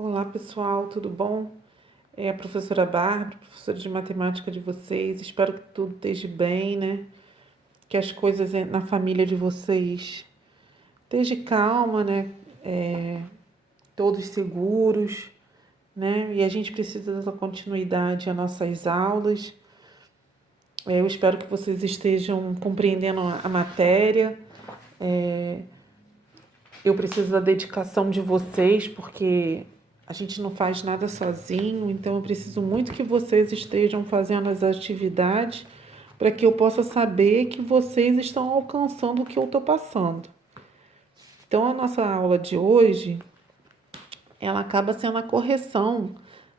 Olá pessoal, tudo bom? É a professora Bárbara, professora de matemática de vocês. Espero que tudo esteja bem, né? Que as coisas na família de vocês estejam calma, né? Todos seguros, né? E a gente precisa dessa continuidade às nossas aulas. Eu espero que vocês estejam compreendendo a matéria. Eu preciso da dedicação de vocês, porque a gente não faz nada sozinho, então eu preciso muito que vocês estejam fazendo as atividades para que eu possa saber que vocês estão alcançando o que eu estou passando. Então, a nossa aula de hoje, ela acaba sendo a correção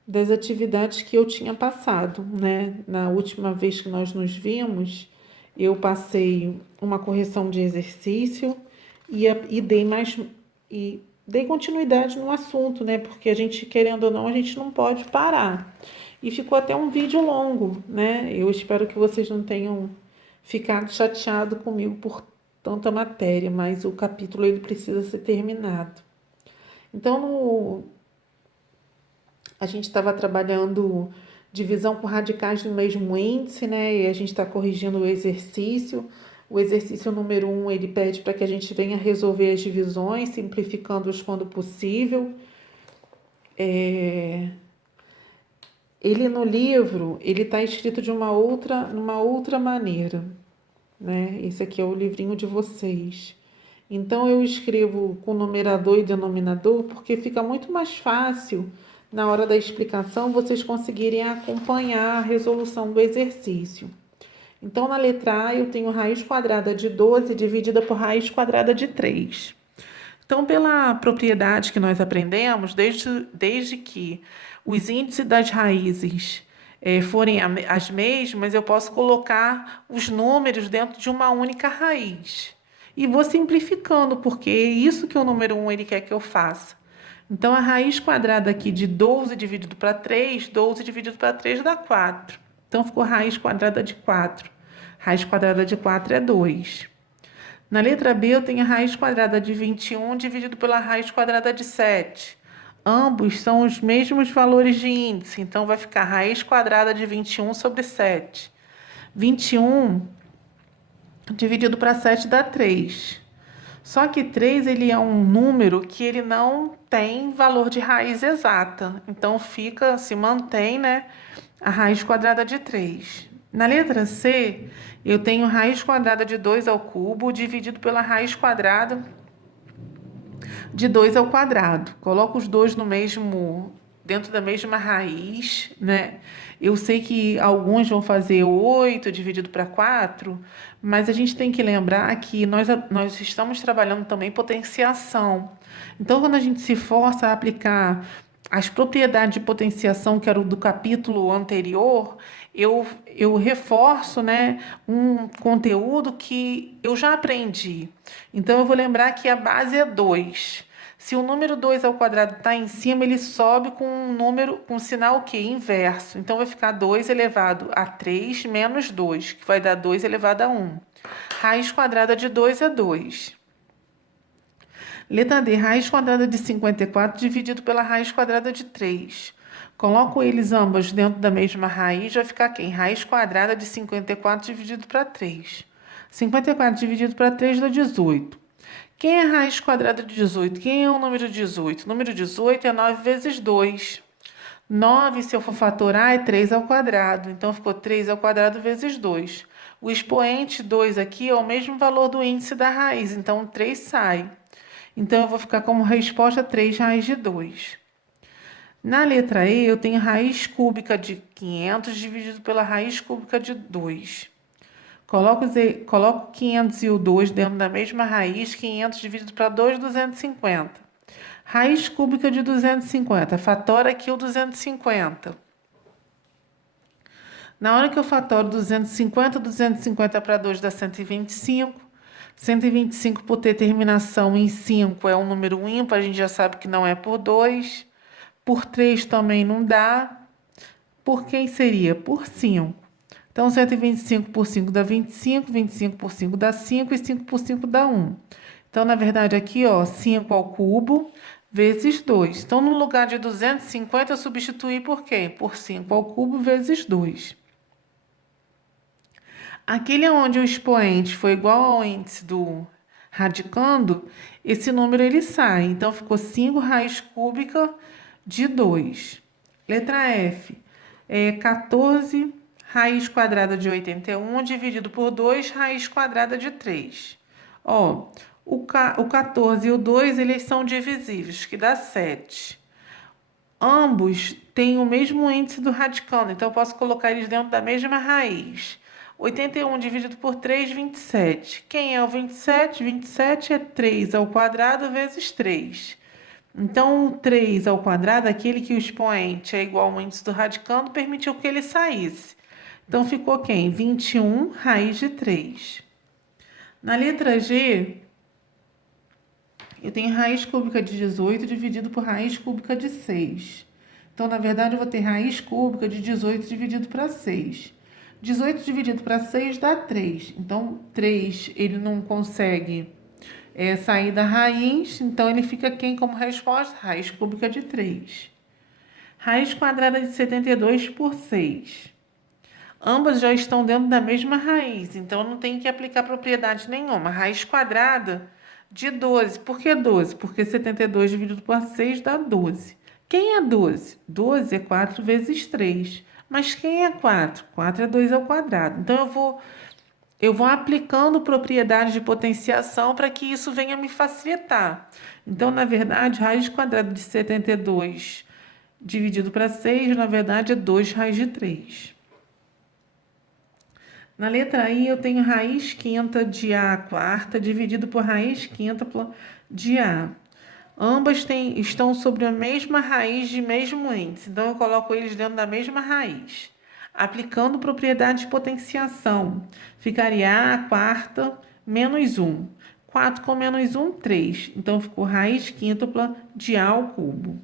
das atividades que eu tinha passado, né? Na última vez que nós nos vimos, eu passei uma correção de exercício e dei mais e dei continuidade no assunto, né? Porque a gente, querendo ou não, a gente não pode parar. E ficou até um vídeo longo, né? Eu espero que vocês não tenham ficado chateado comigo por tanta matéria, mas o capítulo ele precisa ser terminado. Então, a gente estava trabalhando divisão por radicais do mesmo índice, né? E a gente está corrigindo o exercício. O exercício número 1, ele pede para que a gente venha resolver as divisões, simplificando-as quando possível. Ele no livro, ele está escrito de numa outra maneira, né? Esse aqui é o livrinho de vocês. Então eu escrevo com numerador e denominador porque fica muito mais fácil na hora da explicação vocês conseguirem acompanhar a resolução do exercício. Então na letra A eu tenho raiz quadrada de 12 dividida por raiz quadrada de 3. Então, pela propriedade que nós aprendemos, desde que os índices das raízes forem as mesmas, eu posso colocar os números dentro de uma única raiz. E vou simplificando, porque é isso que o número 1 ele quer que eu faça. Então, a raiz quadrada aqui de 12 dividido para 3, 12 dividido para 3 dá 4. Então, ficou raiz quadrada de 4. Raiz quadrada de 4 é 2. Na letra B, eu tenho a raiz quadrada de 21 dividido pela raiz quadrada de 7. Ambos são os mesmos valores de índice, então vai ficar raiz quadrada de 21 sobre 7. 21 dividido para 7 dá 3. Só que 3 ele é um número que ele não tem valor de raiz exata. Então se mantém, né, a raiz quadrada de 3. Na letra C, eu tenho raiz quadrada de 2 ao cubo dividido pela raiz quadrada de 2 ao quadrado. Coloco os dois dentro da mesma raiz, né? Eu sei que alguns vão fazer 8 dividido para 4, mas a gente tem que lembrar que nós estamos trabalhando também potenciação. Então, quando a gente se força a aplicar as propriedades de potenciação, que era o do capítulo anterior, eu reforço, né, um conteúdo que eu já aprendi. Então, eu vou lembrar que a base é 2. Se o número 2 ao quadrado está em cima, ele sobe com um número, com um sinal o quê? Inverso. Então, vai ficar 2 elevado a 3 menos 2, que vai dar 2 elevado a 1. Raiz quadrada de 2 é 2. Letra D, raiz quadrada de 54 dividido pela raiz quadrada de 3. Coloco eles ambos dentro da mesma raiz, vai ficar quem? Raiz quadrada de 54 dividido para 3. 54 dividido para 3 dá 18. Quem é raiz quadrada de 18? Quem é o número 18? O número 18 é 9 vezes 2. 9, se eu for fatorar, é 3 ao quadrado. Então, ficou 3 ao quadrado vezes 2. O expoente 2 aqui é o mesmo valor do índice da raiz, então 3 sai. Então, eu vou ficar como resposta 3 raiz de 2. Na letra E, eu tenho raiz cúbica de 500 dividido pela raiz cúbica de 2. Coloco 500 e o 2 dentro da mesma raiz, 500 dividido para 2, 250. Raiz cúbica de 250, fatora aqui o 250. Na hora que eu fatoro 250 para 2 dá 125. 125 por ter terminação em 5 é um número ímpar, a gente já sabe que não é por 2. Por 3 também não dá. Por quem seria? Por 5. Então, 125 por 5 dá 25, 25 por 5 dá 5 e 5 por 5 dá 1. Então, na verdade, aqui, ó, 5 ao cubo vezes 2. Então, no lugar de 250, eu substituí por quê? Por 5 ao cubo vezes 2. Aquele onde o expoente foi igual ao índice do radicando, esse número ele sai. Então, ficou 5 raiz cúbica de 2. Letra F. 14 raiz quadrada de 81 dividido por 2 raiz quadrada de 3. Ó, o 14 e o 2, eles são divisíveis, que dá 7. Ambos têm o mesmo índice do radicando, então eu posso colocar eles dentro da mesma raiz. 81 dividido por 3, 27. Quem é o 27? 27 é 3 ao quadrado vezes 3. Então, o 3 ao quadrado, aquele que o expoente é igual ao índice do radicando, permitiu que ele saísse. Então, ficou quem? 21 raiz de 3. Na letra G, eu tenho raiz cúbica de 18 dividido por raiz cúbica de 6. Então, na verdade, eu vou ter raiz cúbica de 18 dividido para 6. 18 dividido para 6 dá 3. Então, 3 ele não consegue sair da raiz, então ele fica quem como resposta? Raiz cúbica de 3. Raiz quadrada de 72 por 6. Ambas já estão dentro da mesma raiz, então não tem que aplicar propriedade nenhuma. Raiz quadrada de 12. Por que 12? Porque 72 dividido por 6 dá 12. Quem é 12? 12 é 4 vezes 3. Mas quem é 4? 4 é 2 ao quadrado. Então, eu vou aplicando propriedades de potenciação para que isso venha me facilitar. Então, na verdade, raiz quadrada de 72 dividido para 6, na verdade, é 2 raiz de 3. Na letra I, eu tenho raiz quinta de A quarta dividido por raiz quinta de A. Ambas estão sobre a mesma raiz de mesmo índice, então eu coloco eles dentro da mesma raiz. Aplicando propriedade de potenciação, ficaria A quarta menos 1. 4 com menos 1, 3. Então, ficou raiz quíntupla de A ao cubo.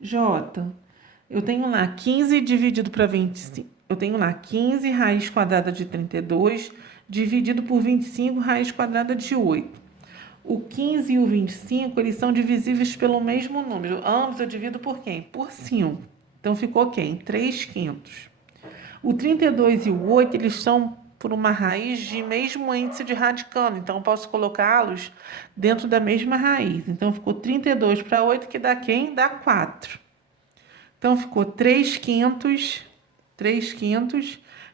J. Eu tenho lá 15 dividido para 25. Eu tenho lá 15 raiz quadrada de 32 dividido por 25 raiz quadrada de 8. O 15 e o 25, eles são divisíveis pelo mesmo número. Ambos eu divido por quem? Por 5. Então, ficou quem? 3 quintos. O 32 e o 8, eles são por uma raiz de mesmo índice de radicando. Então, eu posso colocá-los dentro da mesma raiz. Então, ficou 32 para 8, que dá quem? Dá 4. Então, ficou 3 quintos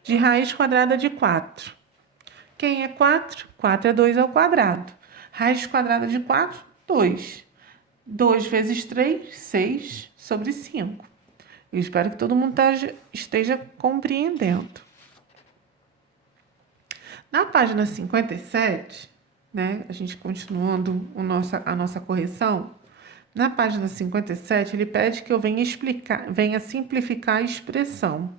de raiz quadrada de 4. Quem é 4? 4 é 2 ao quadrado. Raiz quadrada de 4, 2. 2 vezes 3, 6 sobre 5. Eu espero que todo mundo esteja compreendendo. Na página 57, né, a gente continuando a nossa correção, na página 57, ele pede que eu venha simplificar a expressão.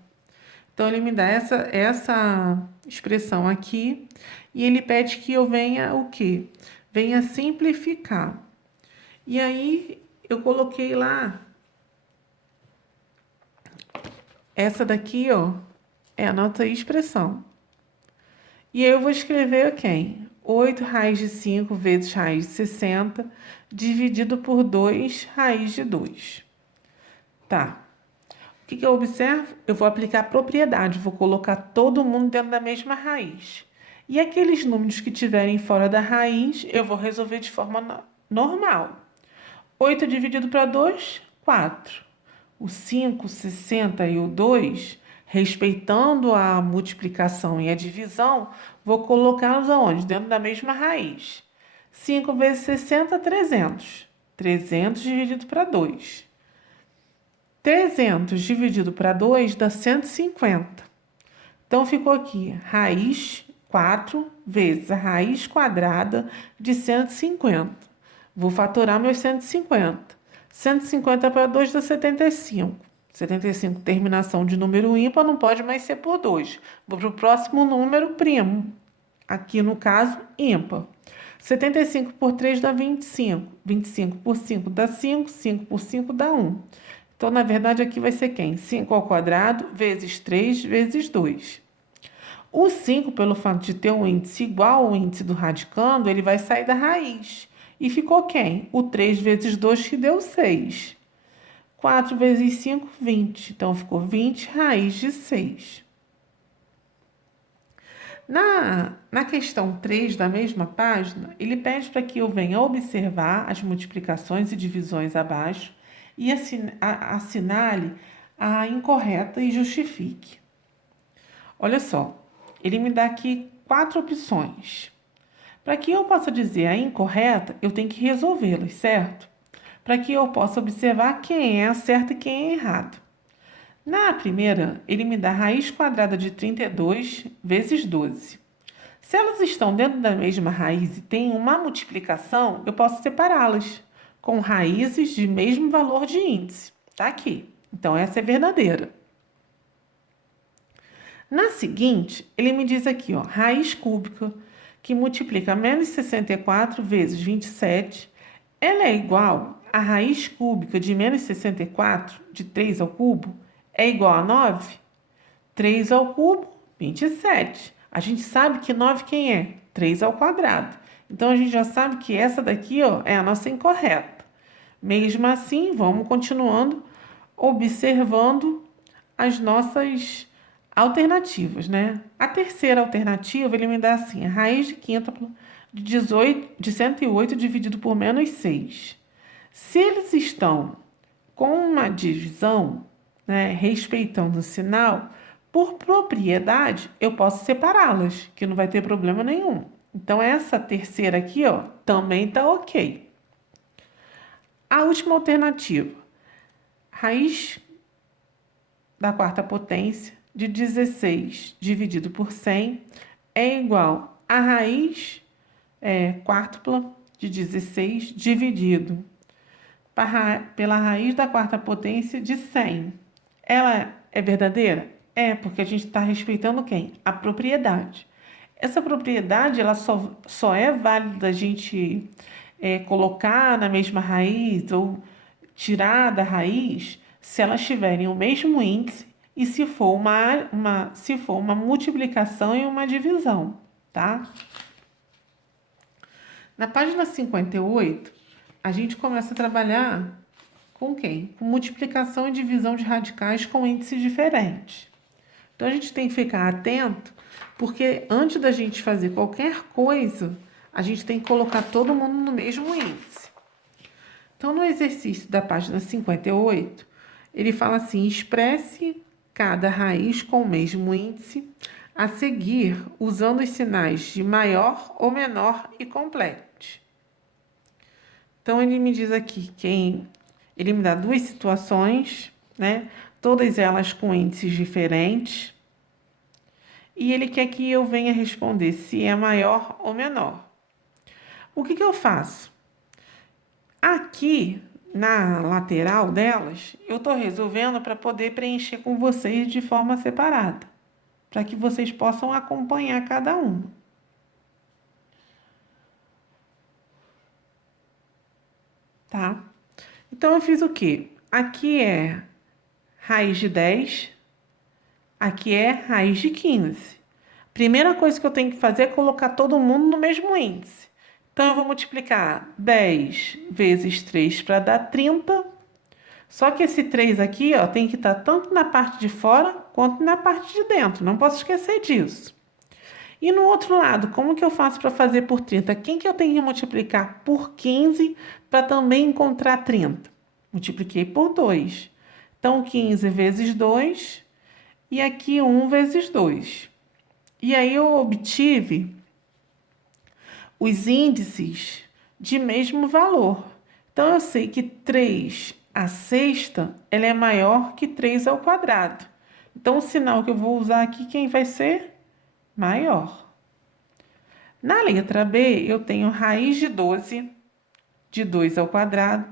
Então, ele me dá essa expressão aqui e ele pede que eu venha o quê? Venha simplificar. E aí, eu coloquei lá, essa daqui, ó, é a nossa expressão. E aí, eu vou escrever quem? 8 raiz de 5 vezes raiz de 60, dividido por 2 raiz de 2. Tá. O que eu observo? Eu vou aplicar a propriedade, vou colocar todo mundo dentro da mesma raiz. E aqueles números que estiverem fora da raiz, eu vou resolver de forma normal. 8 dividido para 2, 4. O 5, 60 e o 2, respeitando a multiplicação e a divisão, vou colocá-los aonde? Dentro da mesma raiz. 5 vezes 60, 300. 300 dividido para 2. 300 dividido para 2 dá 150. Então, ficou aqui raiz 4 vezes a raiz quadrada de 150. Vou fatorar meus 150. 150 para 2 dá 75. 75, terminação de número ímpar, não pode mais ser por 2. Vou para o próximo número primo. Aqui, no caso, ímpar. 75 por 3 dá 25. 25 por 5 dá 5. 5 por 5 dá 1. Então, na verdade, aqui vai ser quem? 5 ao quadrado vezes 3 vezes 2. O 5, pelo fato de ter um índice igual ao índice do radicando, ele vai sair da raiz. E ficou quem? O 3 vezes 2 que deu 6. 4 vezes 5, 20. Então, ficou 20 raiz de 6. Na questão 3 da mesma página, ele pede para que eu venha observar as multiplicações e divisões abaixo e assinale a incorreta e justifique. Olha só, ele me dá aqui 4 opções. Para que eu possa dizer a incorreta, eu tenho que resolvê-las, certo? Para que eu possa observar quem é certo e quem é errado. Na primeira, ele me dá raiz quadrada de 32 vezes 12. Se elas estão dentro da mesma raiz e têm uma multiplicação, eu posso separá-las com raízes de mesmo valor de índice. Tá aqui. Então, essa é verdadeira. Na seguinte, ele me diz aqui, ó, raiz cúbica, que multiplica menos 64 vezes 27, ela é igual a raiz cúbica de menos 64, de 3 ao cubo, é igual a 9? 3 ao cubo, 27. A gente sabe que 9 quem é? 3 ao quadrado. Então, a gente já sabe que essa daqui, ó, é a nossa incorreta. Mesmo assim, vamos continuando observando as nossas alternativas, né? A terceira alternativa, ele me dá assim, a raiz de quíntupla de 108 dividido por menos 6. Se eles estão com uma divisão, né, respeitando o sinal, por propriedade, eu posso separá-las, que não vai ter problema nenhum. Então, essa terceira aqui, ó, também tá ok. A última alternativa, raiz da quarta potência de 16 dividido por 100 é igual a raiz quártupla de 16 dividido pela raiz da quarta potência de 100. Ela é verdadeira? É, porque a gente está respeitando quem? A propriedade. Essa propriedade, ela só é válida a gente colocar na mesma raiz ou tirar da raiz se elas tiverem o mesmo índice e se for uma multiplicação e uma divisão, tá? Na página 58, a gente começa a trabalhar com quem? Com multiplicação e divisão de radicais com índices diferentes. Então, a gente tem que ficar atento, porque antes da gente fazer qualquer coisa, a gente tem que colocar todo mundo no mesmo índice. Então, no exercício da página 58, ele fala assim, expresse cada raiz com o mesmo índice a seguir usando os sinais de maior ou menor e complete. Então, ele me diz aqui ele me dá duas situações, né? Todas elas com índices diferentes. E ele quer que eu venha responder se é maior ou menor. O que eu faço? Aqui, na lateral delas, eu estou resolvendo para poder preencher com vocês de forma separada, para que vocês possam acompanhar cada uma. Tá? Então, eu fiz o quê? Aqui é raiz de 10, aqui é raiz de 15. Primeira coisa que eu tenho que fazer é colocar todo mundo no mesmo índice. Então, eu vou multiplicar 10 vezes 3 para dar 30. Só que esse 3 aqui, ó, tem que estar tanto na parte de fora quanto na parte de dentro. Não posso esquecer disso. E no outro lado, como que eu faço para fazer por 30? Quem que eu tenho que multiplicar por 15 para também encontrar 30? Multipliquei por 2. Então, 15 vezes 2 e aqui 1 vezes 2. E aí eu obtive os índices de mesmo valor. Então, eu sei que 3 à sexta, ela é maior que 3 ao quadrado. Então, o sinal que eu vou usar aqui, quem vai ser? Maior. Na letra B, eu tenho raiz de 12, de 2 ao quadrado,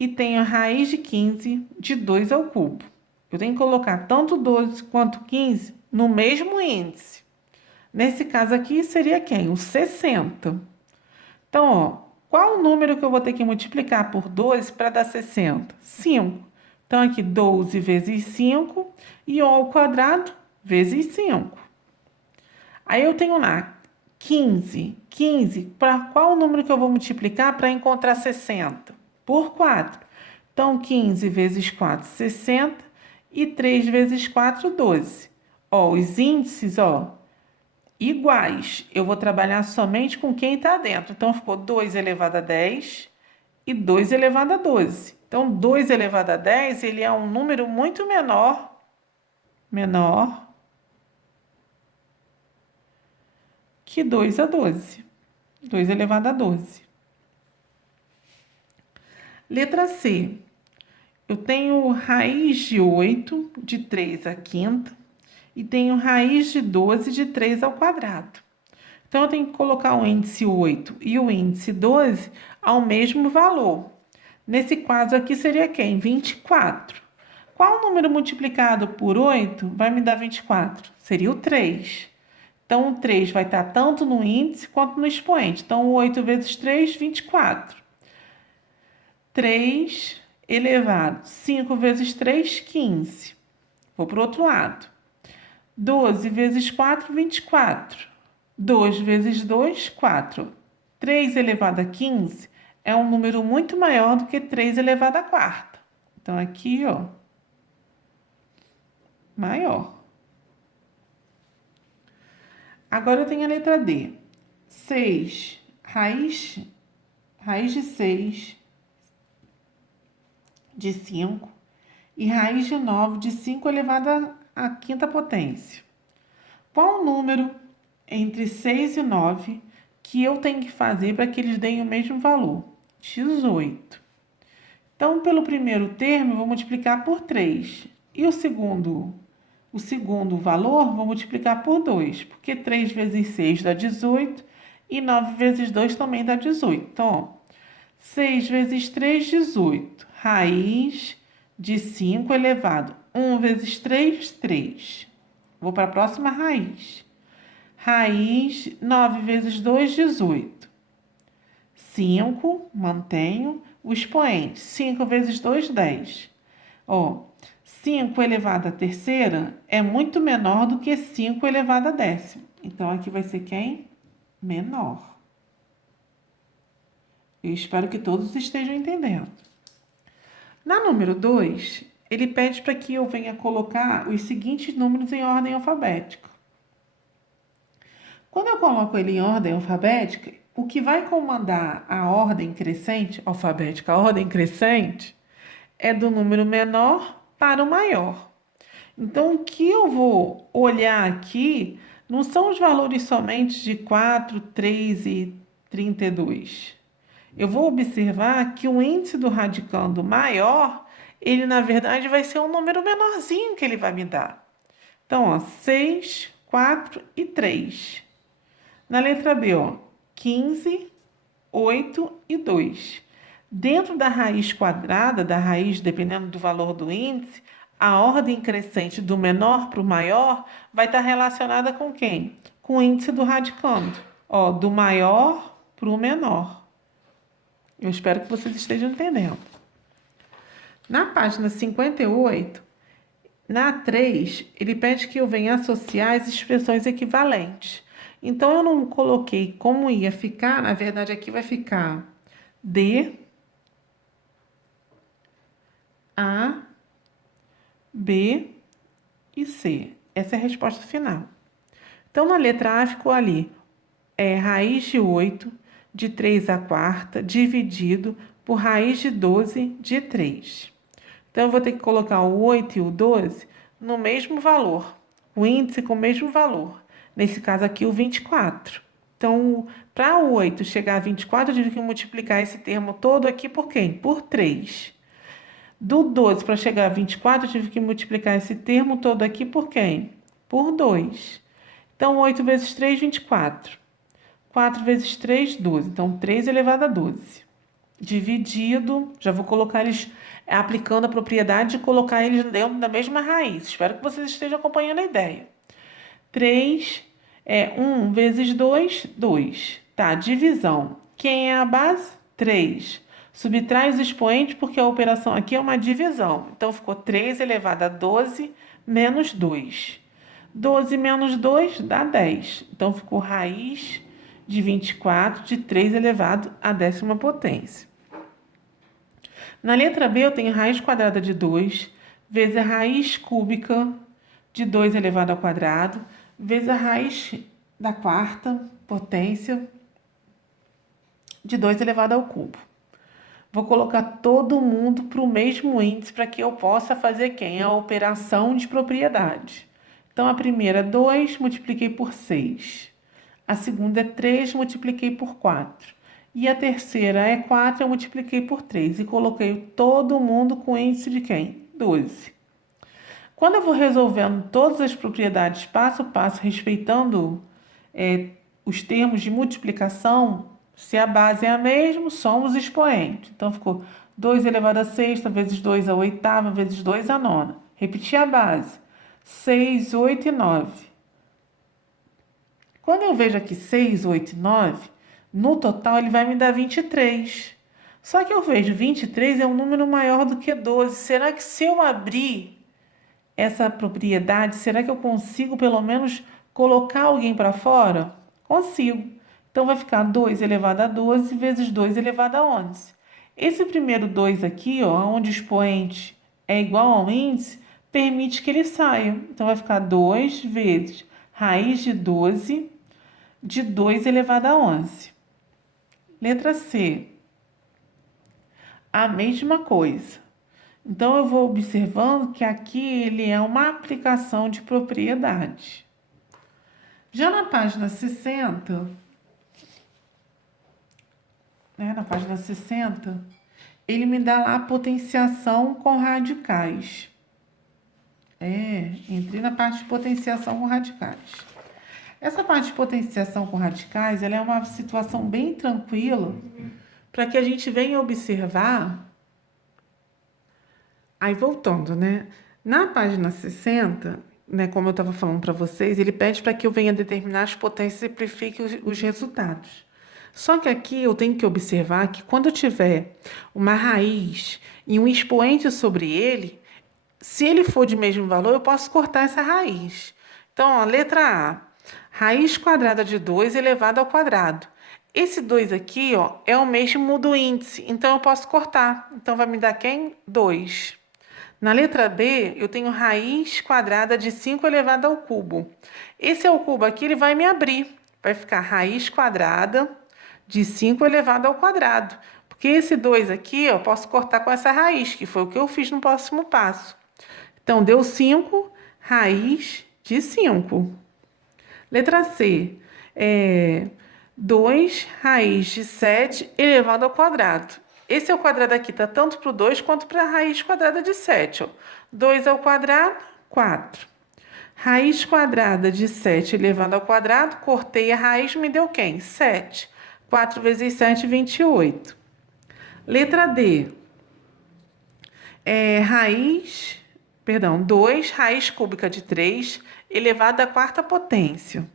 e tenho raiz de 15, de 2 ao cubo. Eu tenho que colocar tanto 12 quanto 15 no mesmo índice. Nesse caso aqui, seria quem? O 60. Então, ó, qual o número que eu vou ter que multiplicar por 12 para dar 60? 5. Então, aqui 12 vezes 5 e 1 ao quadrado vezes 5. Aí eu tenho lá 15, para qual número que eu vou multiplicar para encontrar 60? Por 4. Então, 15 vezes 4, 60. E 3 vezes 4, 12. Ó, os índices, ó, iguais. Eu vou trabalhar somente com quem está dentro. Então, ficou 2 elevado a 10 e 2 elevado a 12. Então, 2 elevado a 10, ele é um número muito menor que 2 a 12. 2 elevado a 12. Letra C. Eu tenho raiz de 8 de 3 à quinta e tenho raiz de 12 de 3 ao quadrado. Então, eu tenho que colocar o índice 8 e o índice 12 ao mesmo valor. Nesse caso aqui seria quem? 24. Qual número multiplicado por 8 vai me dar 24? Seria o 3. Então, o 3 vai estar tanto no índice quanto no expoente. Então, 8 vezes 3, 24. 3 elevado. 5 vezes 3, 15. Vou para o outro lado. 12 vezes 4, 24. 2 vezes 2, 4. 3 elevado a 15 é um número muito maior do que 3 elevado a quarta. Então, aqui, ó, maior. Agora eu tenho a letra D. 6, raiz de 6 de 5 e raiz de 9 de 5 elevado à quinta potência. Qual o número entre 6 e 9 que eu tenho que fazer para que eles deem o mesmo valor? 18. Então, pelo primeiro termo, eu vou multiplicar por 3. E o segundo valor, vou multiplicar por 2. Porque 3 vezes 6 dá 18 e 9 vezes 2 também dá 18. Então, ó, 6 vezes 3, 18. Raiz de 5 elevado. 1 vezes 3, 3. Vou para a próxima raiz. Raiz, 9 vezes 2, 18. 5, mantenho. O expoente, 5 vezes 2, 10. Ó, 5 elevado à terceira é muito menor do que 5 elevado à décima. Então, aqui vai ser quem? Menor. Eu espero que todos estejam entendendo. Na número 2, ele pede para que eu venha colocar os seguintes números em ordem alfabética. Quando eu coloco ele em ordem alfabética, o que vai comandar a ordem crescente, alfabética, a ordem crescente, é do número menor para o maior. Então, o que eu vou olhar aqui não são os valores somente de 4, 3 e 32. Eu vou observar que o índice do radicando maior, ele na verdade vai ser um número menorzinho que ele vai me dar. Então, ó, 6, 4 e 3. Na letra B, ó, 15, 8 e 2. Dentro da raiz quadrada, da raiz, dependendo do valor do índice, a ordem crescente do menor para o maior vai estar relacionada com quem? Com o índice do radicando. Ó, do maior para o menor. Eu espero que vocês estejam entendendo. Na página 58, na 3, ele pede que eu venha associar as expressões equivalentes. Então, eu não coloquei como ia ficar, na verdade, aqui vai ficar D, A, B e C. Essa é a resposta final. Então, na letra A ficou ali, raiz de 8 de 3 à quarta, dividido por raiz de 12 de 3. Então, eu vou ter que colocar o 8 e o 12 no mesmo valor, o índice com o mesmo valor. Nesse caso aqui, o 24. Então, para o 8 chegar a 24, eu tive que multiplicar esse termo todo aqui por quem? Por 3. Do 12 para chegar a 24, eu tive que multiplicar esse termo todo aqui por quem? Por 2. Então, 8 vezes 3, 24. 4 vezes 3, 12. Então, 3 elevado a 12. Dividido, já vou colocar eles, aplicando a propriedade de colocar eles dentro da mesma raiz. Espero que vocês estejam acompanhando a ideia. 3 1 vezes 2, 2. Tá, divisão. Quem é a base? 3. Subtrai os expoentes porque a operação aqui é uma divisão. Então, ficou 3 elevado a 12 menos 2. 12 menos 2 dá 10. Então, ficou raiz de 24 de 3 elevado à 10ª potência. Na letra B, eu tenho raiz quadrada de 2 vezes a raiz cúbica de 2 elevado ao quadrado vezes a raiz da 4ª potência de 2 elevado ao cubo. Vou colocar todo mundo para o mesmo índice para que eu possa fazer quem? A operação de propriedade. Então, a primeira é 2, multipliquei por 6. A segunda é 3, multipliquei por 4. E a terceira é 4, eu multipliquei por 3. E coloquei todo mundo com índice de quem? 12. Quando eu vou resolvendo todas as propriedades passo a passo, respeitando os termos de multiplicação, se a base é a mesma, somos expoentes. Então, ficou 2 elevado a 6 vezes 2 a 8ª vezes 2 a 9ª. Repetir a base. 6, 8 e 9. Quando eu vejo aqui 6, 8 e 9, no total ele vai me dar 23. Só que eu vejo 23 é um número maior do que 12. Será que se eu abrir essa propriedade, será que eu consigo pelo menos colocar alguém para fora? Consigo. Então, vai ficar 2 elevado a 12 vezes 2 elevado a 11. Esse primeiro 2 aqui, ó, onde o expoente é igual ao índice, permite que ele saia. Então, vai ficar 2 vezes raiz de 12 de 2 elevado a 11. Letra C. A mesma coisa. Então, eu vou observando que aqui ele é uma aplicação de propriedade. Já na página 60, na página 60, ele me dá lá a potenciação com radicais. Entrei na parte de potenciação com radicais. Essa parte de potenciação com radicais, ela é uma situação bem tranquila para que a gente venha observar. Aí, voltando, na página 60, como eu estava falando para vocês, ele pede para que eu venha determinar as potências e simplifique os resultados. Só que aqui eu tenho que observar que quando eu tiver uma raiz e um expoente sobre ele, se ele for de mesmo valor, eu posso cortar essa raiz. Então, ó, letra A, raiz quadrada de 2 elevado ao quadrado. Esse 2 aqui, ó, é o mesmo do índice, então eu posso cortar. Então, vai me dar quem? 2. Na letra B, eu tenho raiz quadrada de 5 elevado ao cubo. Esse é o cubo aqui, ele vai me abrir. Vai ficar raiz quadrada de 5 elevado ao quadrado. Porque esse 2 aqui, eu posso cortar com essa raiz, que foi o que eu fiz no próximo passo. Então, deu 5, raiz de 5. Letra C, 2 raiz de 7 elevado ao quadrado. Esse ao quadrado aqui está tanto para o 2 quanto para a raiz quadrada de 7. Ó. 2 ao quadrado, 4. Raiz quadrada de 7 elevado ao quadrado, cortei a raiz, me deu quem? 7. 4 vezes 7, 28. Letra D. 2 raiz cúbica de 3 elevado à 4ª potência.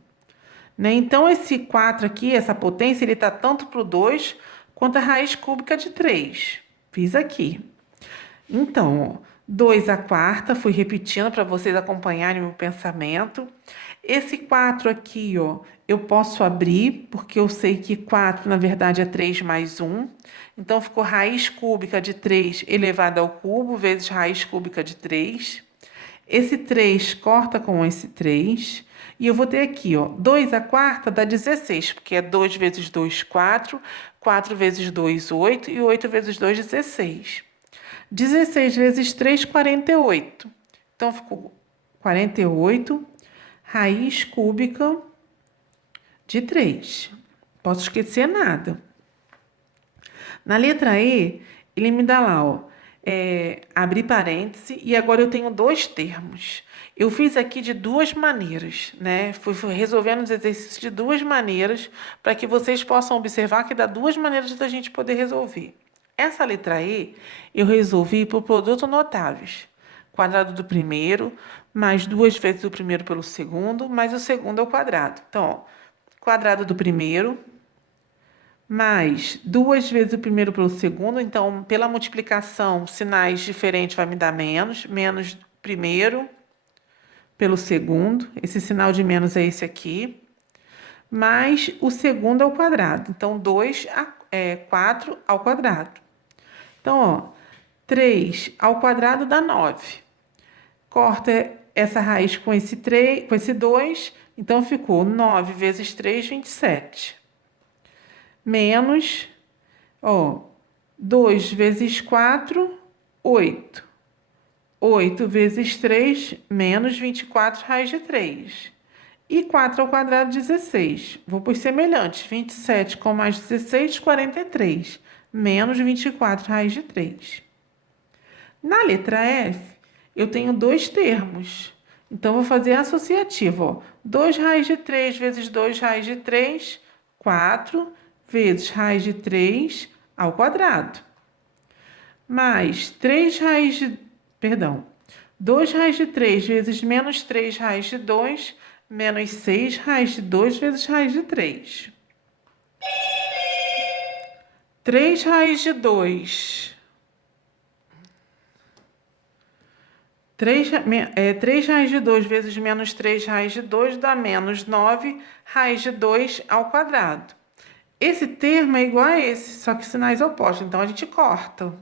Então, esse 4 aqui, essa potência, ele está tanto para o 2 quanto a raiz cúbica de 3. Fiz aqui. Então, ó, 2 à 4ª, fui repetindo para vocês acompanharem o meu pensamento. Esse 4 aqui, ó, eu posso abrir, porque eu sei que 4, na verdade, é 3 mais 1. Então, ficou raiz cúbica de 3 elevado ao cubo, vezes raiz cúbica de 3. Esse 3 corta com esse 3. E eu vou ter aqui, ó, 2 à 4ª dá 16, porque é 2 vezes 2, 4. 4 vezes 2, 8. E 8 vezes 2, 16. 16 vezes 3, 48. Então, ficou 48 raiz cúbica de 3. Posso esquecer nada. Na letra E, ele me dá lá, ó, abrir parêntese, e agora eu tenho 2 termos. Eu fiz aqui de 2 maneiras, Fui resolvendo os exercícios de 2 maneiras, para que vocês possam observar que dá 2 maneiras da gente poder resolver. Essa letra E, eu resolvi por produto notáveis. Quadrado do primeiro, mais 2 vezes o primeiro pelo segundo, mais o segundo ao quadrado. Então, ó, quadrado do primeiro, mais 2 vezes o primeiro pelo segundo. Então, pela multiplicação, sinais diferentes vai me dar menos. Menos primeiro pelo segundo. Esse sinal de menos é esse aqui. mais o segundo ao quadrado. Então, 4 ao quadrado. Então, ó, 3 ao quadrado dá 9. Corta essa raiz com esse 3, com esse 2, então ficou 9 vezes 3, 27. Menos, ó, 2 vezes 4, 8. 8 vezes 3, menos 24 raiz de 3. E 4 ao quadrado, 16. Vou por semelhantes. 27 com mais 16, 43. Menos 24 raiz de 3. Na letra F, eu tenho dois termos. Então, vou fazer associativo. Ó. 2 raiz de 3 vezes 2 raiz de 3, 4 vezes raiz de 3 ao quadrado. Mais 3 raiz de... Perdão. 2 raiz de 3 vezes menos 3 raiz de 2, menos 6 raiz de 2 vezes raiz de 3. 3 raiz de 2. 3 raiz de 2 vezes menos 3 raiz de 2 dá menos 9 raiz de 2 ao quadrado. Esse termo é igual a esse, só que sinais opostos. Então, a gente corta.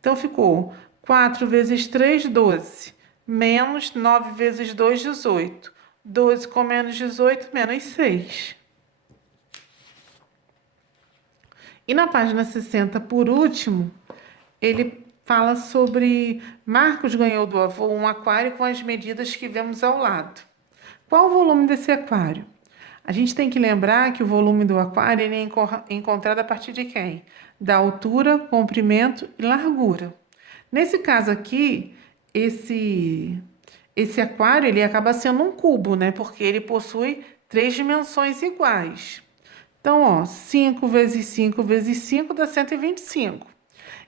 Então, ficou 4 vezes 3, 12. Menos 9 vezes 2, 18. 12 com menos 18, menos 6. E na página 60, por último, ele fala sobre Marcos ganhou do avô um aquário com as medidas que vemos ao lado. Qual o volume desse aquário? A gente tem que lembrar que o volume do aquário ele é encontrado a partir de quem? Da altura, comprimento e largura. Nesse caso aqui, esse aquário ele acaba sendo um cubo, né? Porque ele possui 3 dimensões iguais. Então, ó, 5 vezes 5 vezes 5 dá 125.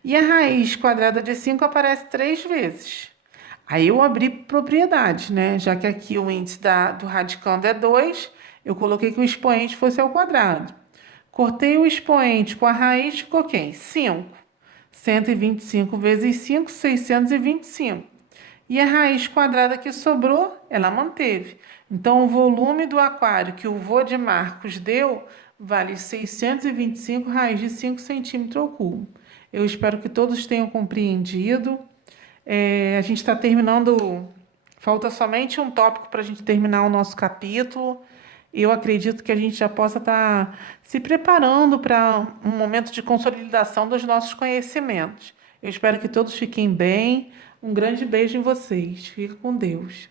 E a raiz quadrada de 5 aparece 3 vezes. Aí eu abri propriedades, né? Já que aqui o índice do radicando é 2, eu coloquei que o expoente fosse ao quadrado. Cortei o expoente com a raiz, ficou quem? 5. 125 vezes 5, 625. E a raiz quadrada que sobrou, ela manteve. Então, o volume do aquário que o vô de Marcos deu vale 625 raiz de 5 centímetros ao cubo. Eu espero que todos tenham compreendido. A gente está terminando... Falta somente um tópico para a gente terminar o nosso capítulo. Eu acredito que a gente já possa estar se preparando para um momento de consolidação dos nossos conhecimentos. Eu espero que todos fiquem bem. Um grande beijo em vocês. Fica com Deus.